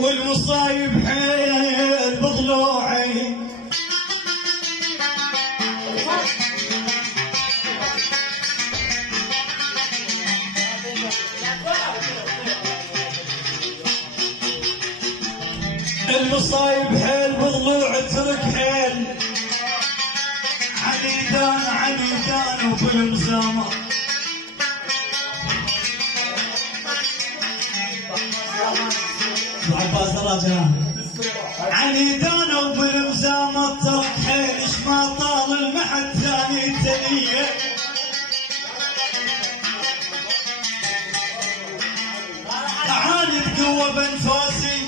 والمصايب حيل بضلوعي المصايب حيل بضلوع ترك حيل عنيدان عنيدان وبالمزامة عباس الراجل عنيدان وبالمزامة ترك حيل اش ما طال المحد ثاني التنية اعاني بقوة بانفاسي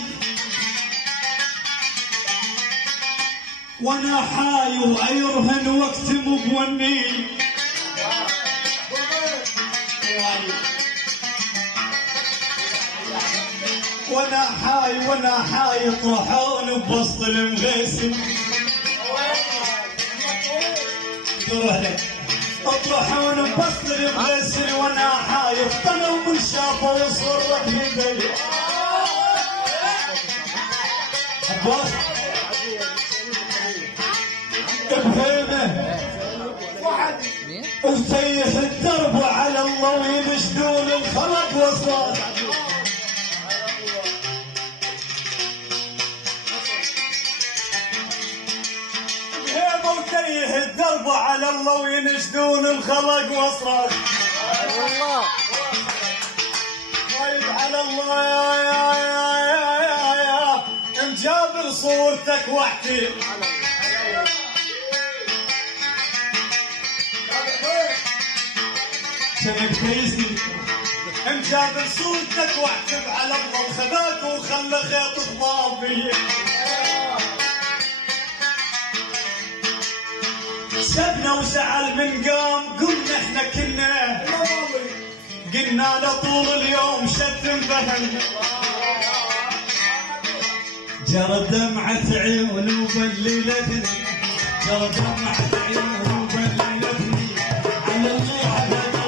وانا حاي وايرهن واكتم بوني وانا حاي يطرحون بوسط المغيسم يطرحون بوسط المغيسم وانا حاي طلعوا من شافوا يصرك يدي عباس بهيمه وتيه الدرب على الله ويمشدون الخلق وصال بهيمه وتيه الدرب على الله وينشدون الخلق وصال خايف على الله يا مجابر صورتك وحدي شنب كريسي مجابر صورتك واحسب على الله وخذاك وخلى خيط ضبابي سبنا وسعل من قام قلنا احنا قلنا لطول اليوم شتم بهن جرى دمعة عيون وبللتني جرى دمعة عيون وبللتني على اللي حبك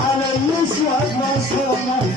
على النسوة ما